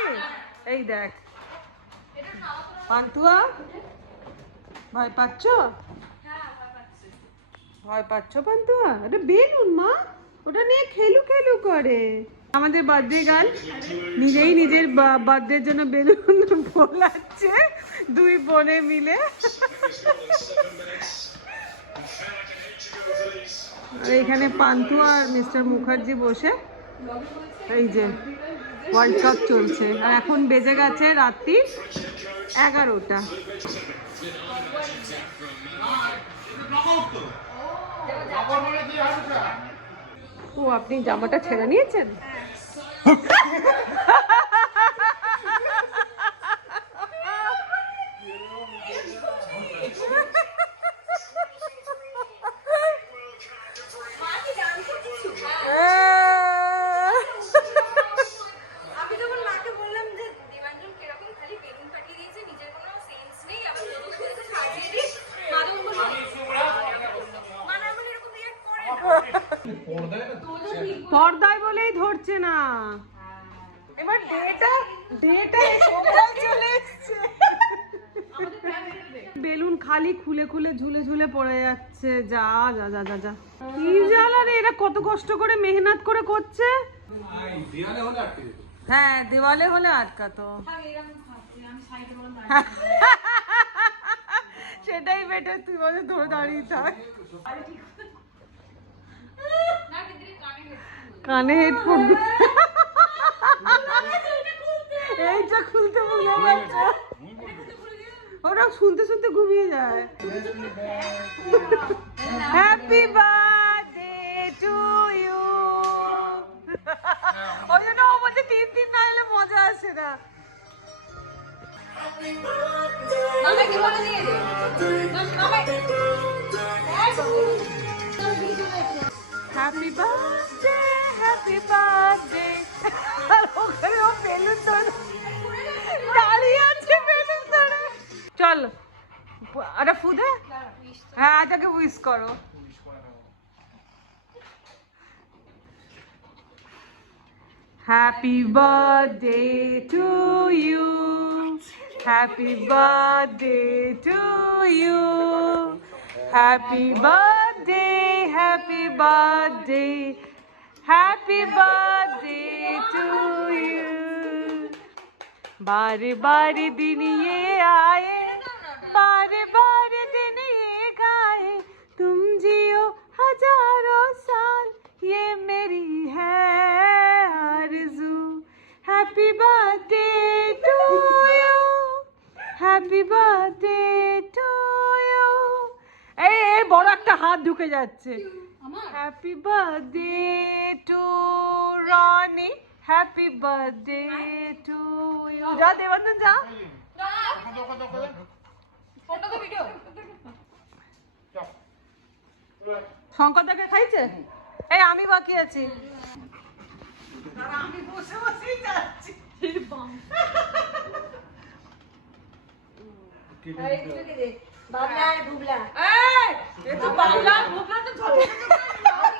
খাবি? এই দেখ পান্তুয়া, ভয় পাচ্ছ? ভয় পাচ্ছ পান্তুয়া? এটা বেলুন মা, ওটা নিয়ে খেলু খেলু করে। আমাদের বার্থডে গার্ল নিজেই নিজের বার্থডের জন্য বেলুন ফোলাচ্ছে, দুই বোনে মিলে। আর এখানে পান্তু আর মিস্টার মুখার্জি বসে এই যে ওয়ার্ল্ড কাপ চলছে। আর এখন বেজে গেছে রাত্রি 11টা। ও আপনি জামাটা ছেড়ে নিয়েছেন? পর্দায় বলেই ধরছে না। এবার ডেটা চলে এসেছে। বেলুন খালি খুলে খুলে ঝুলে ঝুলে পড়ে যাচ্ছে। যা যা যা যা যা, কি জ্বালা রে! এরা কত কষ্ট করে মেহনত করে করছে। হ্যাঁ দেওয়ালে হলে আটকাতো, সেটাই বেটার। তুই বলে ধরে দাঁড়িয়ে থাক। কানে হেডফোন, এইটা খুলতে ভুলে গেছে। ওরা শুনতে শুনতে ঘুমিয়ে যায়। Happy birthday to you. ওই জন্য আমাদের 3 না এলে মজা আসে না। Happy birthday, happy birthday. আর ওখানে ও বেলুন ধরে দাঁড়িয়ে আছে, বেলুন ধরে। চল আরে ফুদে, হ্যাঁ আজকে উইশ করো। Happy birthday to you, happy birthday to you, happy birthday, happy birthday, happy birthday to you. बार बार दिन ये आए, बार बार दिन ये गाए, तुम जियो हजारों साल, ये मेरी है आरज़ू। Happy birthday to you, happy birthday to you. এই বড় একটা হাত ঢুকে যাচ্ছে। Happy birthday to Roni, happy birthday to you. যা দেবানন্দ যা। শঙ্করদাকে খাইছে? এই আমি বাকি আছি। আমি বসে বসেই যাচ্ছি। বাবলা আর ভুবলা, এই তো বাবলা আর ভুবলা তো ছোট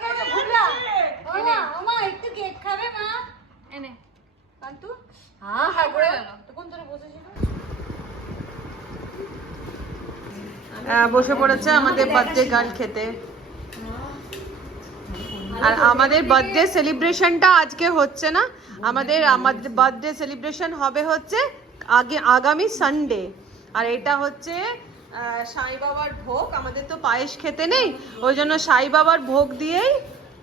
ছোট ভুবলা। ওমা ওমা একটু কেক খাবে মা? এনে পান্তু। হ্যাঁ হ্যাঁ করে তো কোন ধরে বসেছিল। বসে পড়েছে আমাদের বার্থডে গান খেতে। আর আমাদের বার্থডে সেলিব্রেশনটা আজকে হচ্ছে না, আমাদের বার্থডে সেলিব্রেশন হবে হচ্ছে আগামী সানডে। আর এটা হচ্ছে সাই বাবার ভোগ। আমাদের তো পায়েস খেতে নেই, ওই জন্য সাই বাবার ভোগ দিয়েই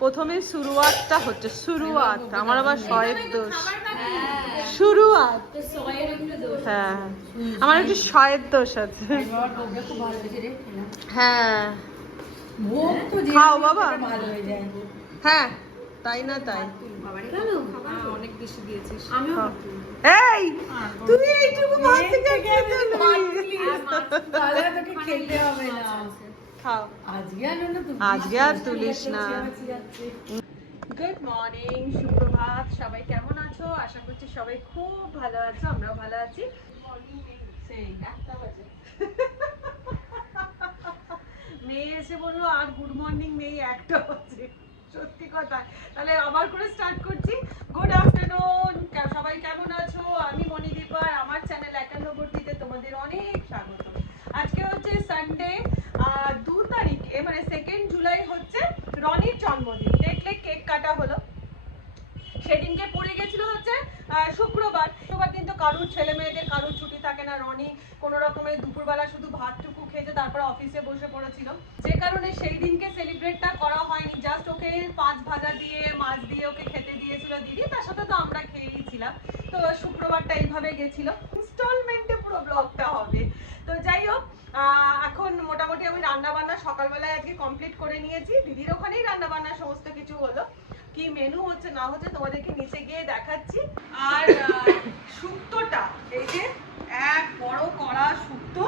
প্রথমে শুরুয়াতটা হচ্ছে। শুরুয়াত, আমার আবার শয়ের দোষ। শুরুয়াত, হ্যাঁ আমার একটু শয়ের দোষ আছে। হ্যাঁ খাও বাবা। হ্যাঁ তাই না তাই অনেক বেশি দিয়েছিস। এই তুমি এইটুকু ভাত থেকে খেতে হবে না। খাও, আজকে আর তুলিস না। গুড মর্নিং, সুপ্রভাত। সবাই কেমন আছো? আশা করছি সবাই খুব ভালো আছো, আমরাও ভালো আছি। মেয়ে এসে বললো আর গুড মর্নিং নেই, 1টা বাজে। সত্যি কথা। তাহলে আবার করে স্টার্ট করছি। গুড আফটারনুন, সবাই কেমন আছো? জুলাই হচ্ছে রনির জন্মদিন। দেখলে কেক কাটা হলো। সেদিনকে পড়ে গেছিল হচ্ছে শুক্রবার দিন তো কারুর ছেলে মেয়েদের কারুর ছুটি থাকে না। রনি কোনো রকমের দুপুরবেলা শুধু ভাতটুকু খেতে তারপর অফিসে বসে পড়েছিল, যে কারণে সেই দিনকে সেলিব্রেটটা করা হয়নি। জাস্ট ওকে 5 ভাজা দিয়ে মাছ দিয়ে ওকে খেতে দিয়েছিল দিদি, তার সাথে তো আমরা খেয়েছিলাম। তো শুক্রবারটা এইভাবে গেছিল। ইনস্টলমেন্টে পুরো ব্লগটা হবে। তো যাই হোক, এখন মোটামুটি আমি রান্না বান্না সকালবেলায় আজকে কমপ্লিট করে নিয়েছি। দিদির ওখানেই রান্না বান্না সমস্ত কিছু হলো। কি মেনু হচ্ছে না হচ্ছে তোমাদেরকে নিচে গিয়ে দেখাচ্ছি। আর শুক্তোটা এই যে এক বড় কড়া শুক্তো,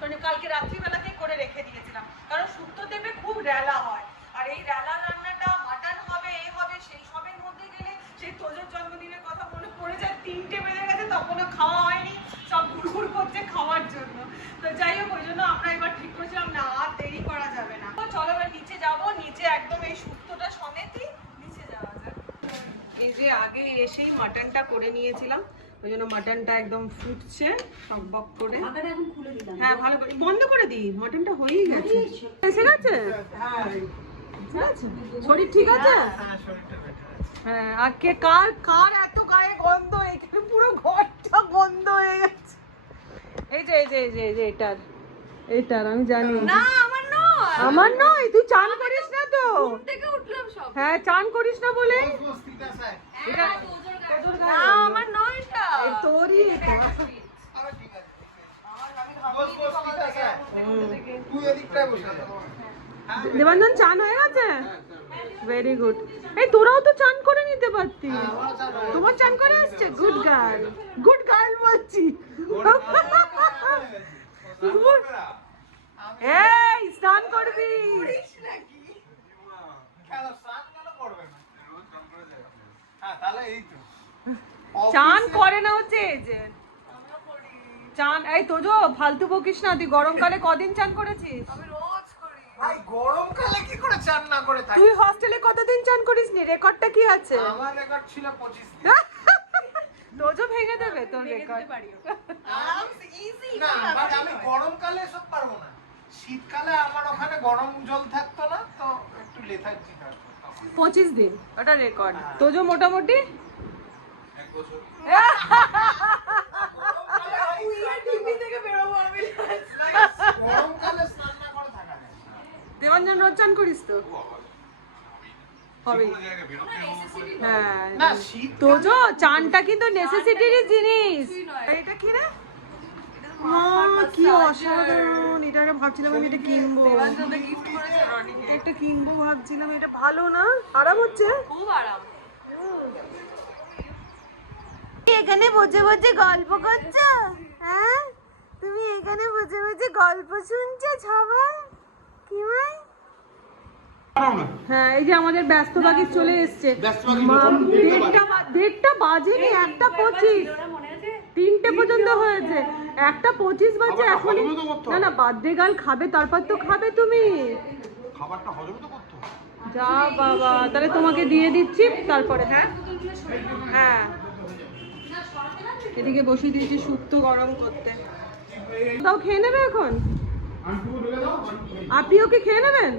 মানে কালকে রাত্রিবেলাতেই করে রেখে দিয়েছিলাম, কারণ শুক্তো দেবে খুব রেলা হয়। আর এই রেলা রান্নাটা মাটন হবে এই হবে সেই সবের মধ্যে গেলে সেই তোজোর জন্মদিনের কথা মনে পড়ে যায়। 3টে বেজে গেছে, তখনও খাওয়া হয়নি, সব ঘুরঘুর করছে খাওয়ার জন্য। তো যাই হোক, ওই জন্য আমরা এবার ঠিক করেছিলাম না আর দেরি করা যাবে না। তো চলো এবার নিচে যাবো, নিচে একদম এই শুক্তোটা সমেতই নিচে যাওয়া যাক। এই যে আগে এসেই মাটনটা করে নিয়েছিলাম, ওই জন্য মাটনটা একদম ফুটছে টকবক করে। হ্যাঁ ভালো করে বন্ধ করে দিই, মাটনটা হয়েই গেছে। এসে গেছে? শরীর ঠিক আছে? হ্যাঁ। আর কে কার কার এত গায়ে গন্ধ, এখানে পুরো ঘরটা গন্ধ হয়ে গেছে। এই যে এই যে এই যে এই যে এটার এটার আমি জানি না। আমার নয়, তুই চান করিস না তো? হ্যাঁ চান করিস না বলে এটা তোর গায়ে। না আমার নয়, এটা তোরই। দেবাঞ্জন চান হয়ে গেছে? Very good. এই তোরাও তো চান করে নিতে পারতি। তোমার চান করে আসছে? গুড গার্ল, গুড গার্ল বলছি। এই স্নান করবি? চান করে না হচ্ছে এই যে চান। এই তোজো ফালতু বকিস না, তুই গরমকালে কদিন চান করেছিস? ভাই গরমকালে কি করে চান না করে থাকি? তুই হস্টেলে কতদিন চান করিসনি? রেকর্ডটা কি আছে? আমার রেকর্ড ছিল 25 দিন। তোজো ভেঙে দেবে তোর রেকর্ড। না বাট আমি গরমকালে সব পারবো না। শীতকালে আমার ওখানে গরম জল থাকতো না, তো একটু লেথার্জি থাকতো। 25 দিন ওটা রেকর্ড। তোজো মোটামুটি 1 বছর। গরমকালে স্নান না করে থাকা যায়। দেবাঞ্জন রোজ চান করিস তো? হবে। হ্যাঁ না শীত তোজো চানটা কিন্তু নেসেসিটির জিনিস। এটা কি রে? কি অসাধারণ! এটা আমি ভাবছিলাম আমি এটা কিনবো, একটা কিনবো ভাবছিলাম। এটা ভালো না? আরাম হচ্ছে, খুব আরাম। এখানে বসে বসে গল্প করছো? হ্যাঁ তুমি এখানে বসে বসে গল্প শুনছো সবাই? কি ভাই? হ্যাঁ এই যে আমাদের ব্যস্ত বাগিচ চলে এসছে। 1:30 বাজেনি, 1:25, 3টে পর্যন্ত হয়েছে। 1:25 বাজে এখনই। না না বার্থডে গার্ল খাবে, তারপর তো খাবে তুমি। খাবারটা হজম তো করতে হবে। যা বাবা, তাহলে তোমাকে দিয়ে দিচ্ছি তারপরে। হ্যাঁ হ্যাঁ এদিকে বসিয়ে দিয়েছি শুক্তো গরম করতে। তাও খেয়ে নেবে এখন? আপনিও কি খেয়ে নেবেন?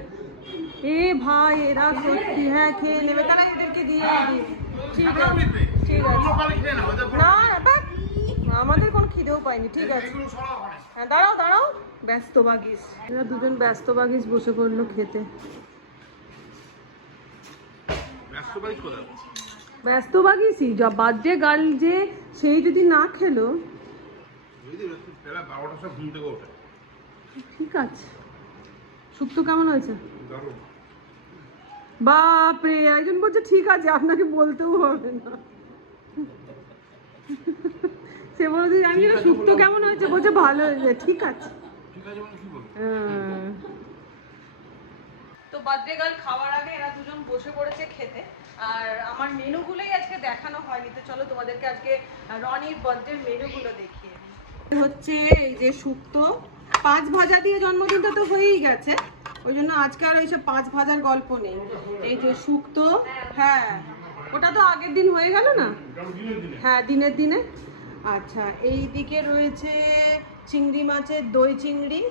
এ ভাই এরা সত্যি হ্যাঁ খেয়ে নেবে, তাহলে এদেরকে দিয়ে দিই। ঠিক আছে ঠিক আছে। না বাট আমাদের কোনো খিদেও পাইনি। ঠিক আছে হ্যাঁ দাঁড়াও দাঁড়াও। ব্যস্ত বাগিস, এরা দুজন ব্যস্ত বাগিস বসে পড়লো খেতে। ব্যস্ত বাগিসই যা বার্থডে গার্ল যে সেই যদি না খেলো। ঠিক আছে। শুক্তো কেমন হয়েছে? বাপরে, একজন বলছে ঠিক আছে, আপনাকে বলতেও হবে না। সে বলছে আমি শুক্তো কেমন হয়েছে, বলছে ভালো হয়েছে। ঠিক আছে তো বার্থডে গার্ল খাওয়ার আগে এরা দুজন বসে পড়েছে খেতে। আর আমার মেনুগুলোই আজকে দেখানো হয়নি, তো চলো তোমাদেরকে আজকে রনির বার্থডে মেনুগুলো দেখিয়ে দিই। হচ্ছে এই যে শুক্তো, 5 ভাজা দিয়ে জন্মদিনটা তো হয়েই গেছে, ওই জন্য আজকে আর এইসব 5 ভাজার গল্প নেই। এই যে শুক্তো, হ্যাঁ ওটা তো আগের দিন হয়ে গেল না? হ্যাঁ দিনের দিনে। আচ্ছা এই দিকে রয়েছে চিংড়ি মাছের দই চিংড়ি,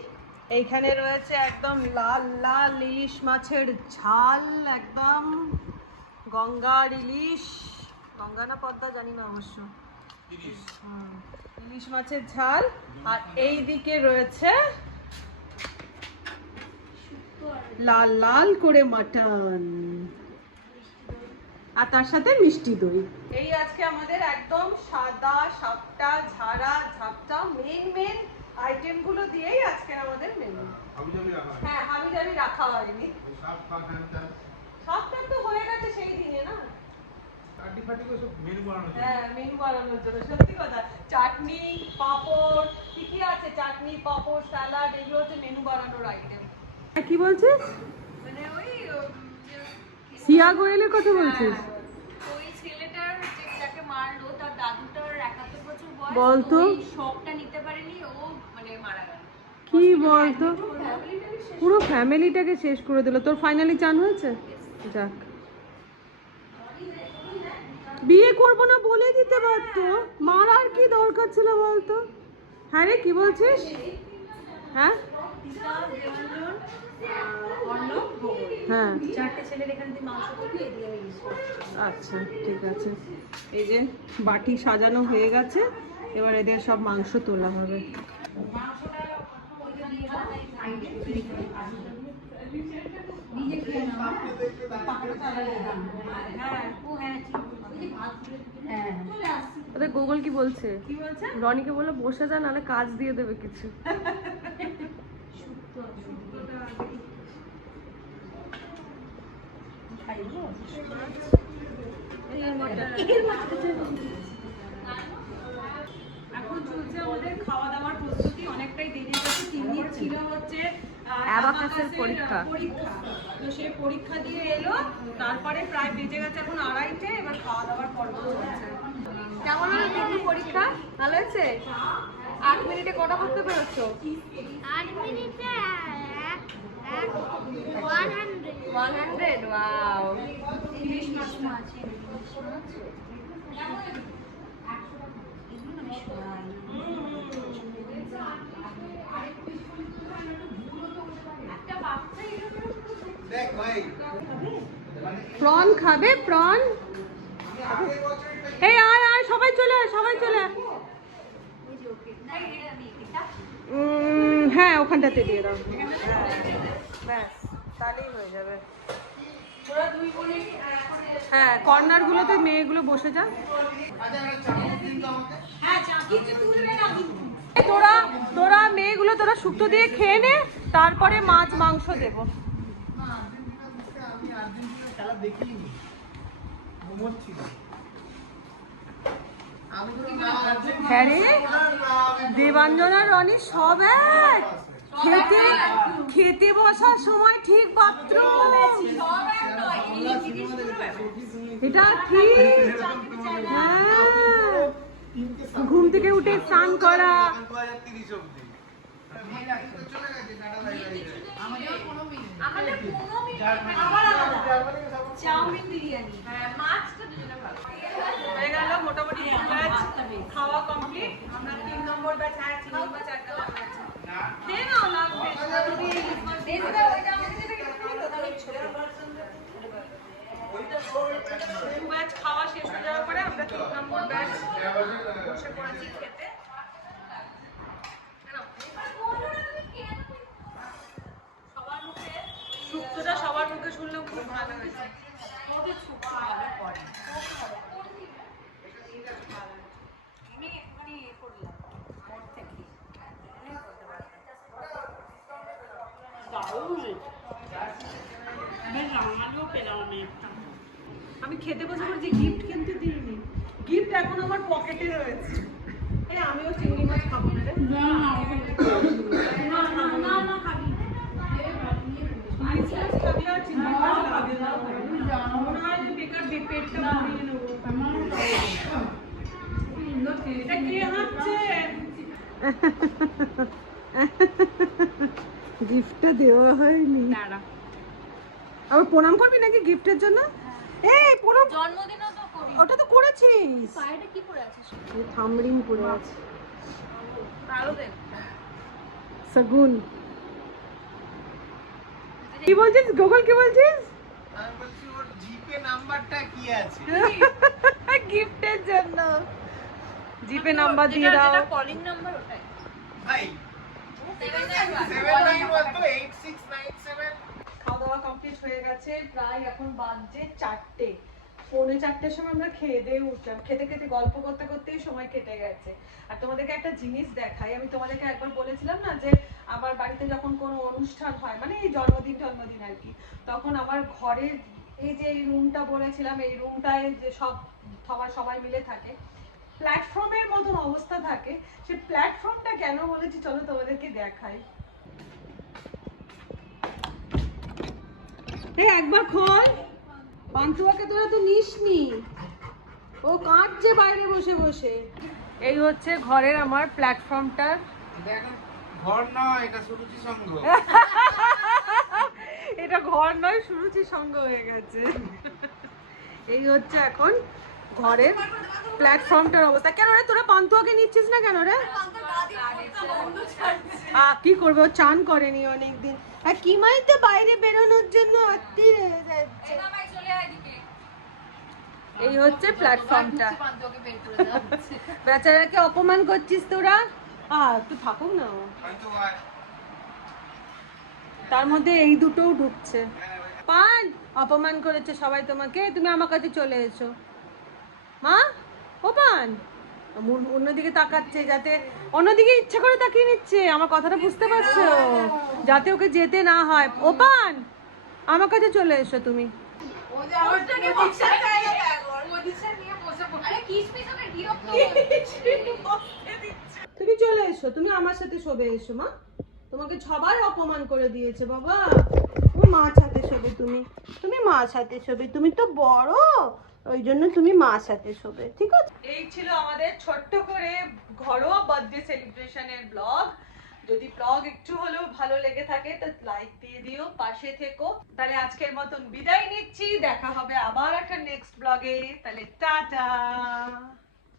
এইখানে রয়েছে একদম লাল লাল ইলিশ মাছের ঝাল, একদম গঙ্গার ইলিশ, গঙ্গা না পদ্মা জানি না অবশ্য, ইলিশ মাছের ঝাল। আর এই দিকে রয়েছে লাল লাল করে মাটন, আর তার সাথে মিষ্টি দই। এই আজকে আমাদের একদম সাদা সাপটা ঝাড়া ঝাপটা মেন আইটেম গুলো দিয়েই আজকে আমাদের মেনু। হ্যাঁ, হাবিজাবি রাখা হয়নি, সবটা তো হয়ে গেছে সেই দিনে না। হ্যাঁ, মেনু বানানোর জন্য সত্যি কথা। চাটনি, পাপড়, কি আছে, চাটনি, পাপড়, স্যালাড, এগুলো হচ্ছে মেনু বানানোর আইটেম। কি বলছিস? মানে ওই সিয়া গোয়েলের কথা বলছিস? ওই ছেলেটার যাকে মারলো তার দাদুটার 71 বছর বয়স, বলতো ওই শকটা নিতে পারেনি, ও মানে মারা গেল। কি বলতো, পুরো ফ্যামিলিটাকে শেষ করে দিল। তোর ফাইনালি চান হয়েছে? যাক, বিয়ে করবো না বলে দিতে পারতো, মারার কি দরকার ছিল বলতো? হ্যাঁ রে, কি বলছিস? হ্যাঁ হ্যাঁ, চারটে ছেলের এখান থেকে মাংস করবি, আচ্ছা ঠিক আছে। এই যে বাটি সাজানো হয়ে গেছে, এবার এদের সব মাংস তোলা হবে। ওদের গুগল কি বলছে? রনিকে বলে বসে যা, নাহলে কাজ দিয়ে দেবে কিছু। এখন চলছে আমাদের খাওয়া দাওয়ার প্রস্তুতি, অনেকটাই দেরি হচ্ছে। 3 দিন ছিল হচ্ছে অ্যাবাকাসের পরীক্ষা, তো সেই পরীক্ষা দিয়ে এলো, তারপরে প্রায় বেজে গেছে এখন 2:30টে। এবার খাওয়া দাওয়ার পর্ব চলছে। কেমন হলো দিদি পরীক্ষা? ভালো হয়েছে? 8 মিনিটে কটা করতে পেরেছো? 8 মিনিটে 100। ওয়াও, ইলিশ মাছ প্রন খাবে? প্রন? এই আয় আয়, সবাই চলে আয়, সবাই চলে আয়। হ্যাঁ, ওখানটাতে দিয়ে দাও, ব্যাস তাহলেই হয়ে যাবে। হ্যাঁ, কর্নার গুলোতে মেয়েগুলো বসে যা। তোরা তোরা মেয়েগুলো তোরা শুক্তো দিয়ে খেয়ে নে, তারপরে মাছ মাংস দেবো। খেলা দেখিনি, ঘুমোচ্ছিল। হ্যাঁ রে, দেবাঞ্জনা রনি সব এক। খেতে খেতে বসার সময় ঠিক বাথরুম, এটা ঠিক। হ্যাঁ, ঘুম থেকে উঠে স্নান করা। চাউমিন বিরিয়ানি, হ্যাঁ মাছটা দুজনে ভালো হয়ে গেল মোটামুটি খাওয়া কমপ্লিট। আমরা 3 নম্বর ব্যাচ, হ্যাঁ চিংড়ি মাছ একটা লাগবে, খেয়ে নাও, লাগবে। ব্যাচ খাওয়া শেষ হয়ে যাওয়ার পরে আমরা 3 নম্বর ব্যাচ বসে পড়েছি খেতে। শুক্তোটা সবার মুখে শুনলেও খুব ভালো হয়েছে। খুবই ছোট ভালো করে, খুব ভালো করে। আমি একটুখানি ইয়ে করলাম মোট থেকে, করতে পারতাম। আমি খেতে বসে পড়েছি, গিফট কিন্তু দিইনি। গিফট এখন আমার পকেটে রয়েছে। আমিও চিংড়ি মাছ খাবো না রে। না খাবি, আইস খাবি আর চিংড়ি মাছ খাবি না। মনে হয় যে বেকার পেটটা ভরিয়ে নেবো। এটা কে হাঁটছে? গিফটটা দেওয়া হয়নি। আবার প্রণাম করবি নাকি গিফটের জন্য? এই প্রণাম, জন্মদিনও তো করি। ওটা তো করেছিস। পায়েটা কি পরে আছিস? এই থামরিং পরে আছে, ভালো দেখ। সগুন। কি বলছিস গুগল, কি বলছিস? আমি বলছি ওর জিপে নাম্বারটা কি আছে? গিফটের জন্য জিপে নাম্বার দিয়ে দাও। কলিং নাম্বার ওটাই। ভাই 791 তো 8697। খাওয়া দাওয়া কমপ্লিট হয়ে গেছে, প্রায় এখন বাজছে 4টে, 4:45 সময় আমরা খেয়ে দিয়ে উঠলাম। খেতে খেতে গল্প করতে করতেই সময় কেটে গেছে। আর তোমাদেরকে একটা জিনিস দেখাই, আমি তোমাদেরকে একবার বলেছিলাম না যে আমার বাড়িতে যখন কোনো অনুষ্ঠান হয়, মানে এই জন্মদিন আর কি, তখন আমার ঘরের এই যে এই রুমটা বলেছিলাম, এই রুমটায় যে সবাই মিলে থাকে, প্ল্যাটফর্মের মতন অবস্থা থাকে। সেই প্ল্যাটফর্মটা কেন বলেছি চলো তোমাদেরকে দেখাই। একবার খোল, পান্তুয়াকে তোরা তো নিসনি, ও কাঁদছে বাইরে বসে বসে। এই হচ্ছে ঘরের আমার প্ল্যাটফর্মটা। এটা এখন ঘর নয়, এটা সুরুচি সংঘ। এটা ঘর নয়, সুরুচি সঙ্গ হয়ে গেছে। এই হচ্ছে এখন ঘরের প্ল্যাটফর্মটার অবস্থা। কেন রে তোরা পান্তুয়াকে নিচ্ছিস না কেন রে? কি করবে, ও চান করেনি অনেকদিন, আর কিমাইতে বাইরে বেরোনোর জন্য অস্থির হয়ে যাচ্ছে। এই হচ্ছে প্ল্যাটফর্মটা। বেচারাকে অপমান করছিস তোরা। একটু থাকুক না, তার মধ্যে এই দুটোও ঢুকছে। পান অপমান করেছে সবাই তোমাকে, তুমি আমার কাছে চলে এসো। মা, ও পান অন্যদিকে তাকাচ্ছে, যাতে অন্যদিকে ইচ্ছা করে তাকিয়ে নিচ্ছে, আমার কথাটা বুঝতে পারছো? যাতে ওকে যেতে না হয়। ও পান, আমার কাছে চলে এসো তুমি। তুমি চলে এসো, তুমি আমার সাথে শোবে এসো। মা, তোমাকে সবাই অপমান করে দিয়েছে বাবা, তুমি মার সাথে শোবে, তুমি মার সাথে শোবে, তুমি তো বড়, ওই জন্য তুমি মার সাথে শোবে, ঠিক আছে? এই ছিল আমাদের ছোট্ট করে ঘরোয়া বার্থডে সেলিব্রেশনের ব্লগ। যদি ব্লগ একটু হলেও ভালো লেগে থাকে তো লাইক দিয়ে দিও, পাশে থেকো। তাহলে আজকের মতন বিদায় নিচ্ছি, দেখা হবে আবার একটা নেক্সট ব্লগে। তাহলে টাটা।